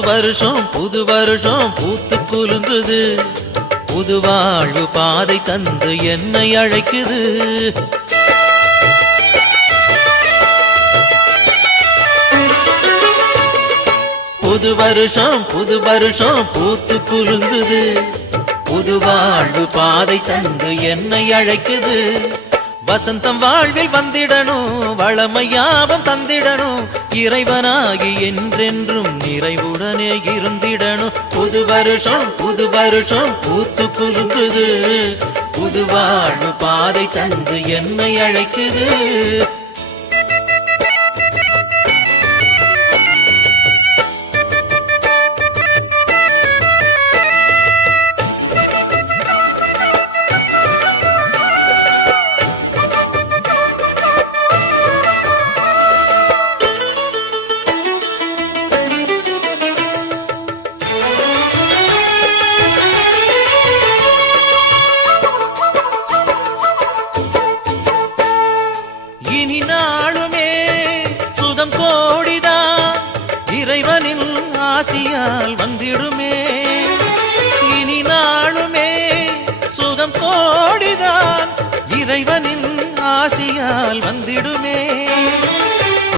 புது வருஷம் பூத்து குலுங்குது. புது வாழ்வு பாதை தந்து என்னை அழைக்குது. புது வருஷம் பூத்து குலுங்குது. புது வாழ்வு பாதை தந்து என்னை அழைக்குது. வசந்தம் வாழ்வில் வந்திடணும், வளமையாவும் தந்திடணும். இறைவனாகி என்றென்றும் நிறைவுடனே இருந்திடணும். புது வருஷம் பூத்து குலுங்குது. புது வாழ்வு பாதை தந்து என்னை அழைக்குது. இனி நாளுமே சுகம் கோடிதான் இறைவனின் ஆசியால் வந்திடுமே. இனி நாளுமே சுகம் கோடிதான் இறைவனின் ஆசியால் வந்திடுமே.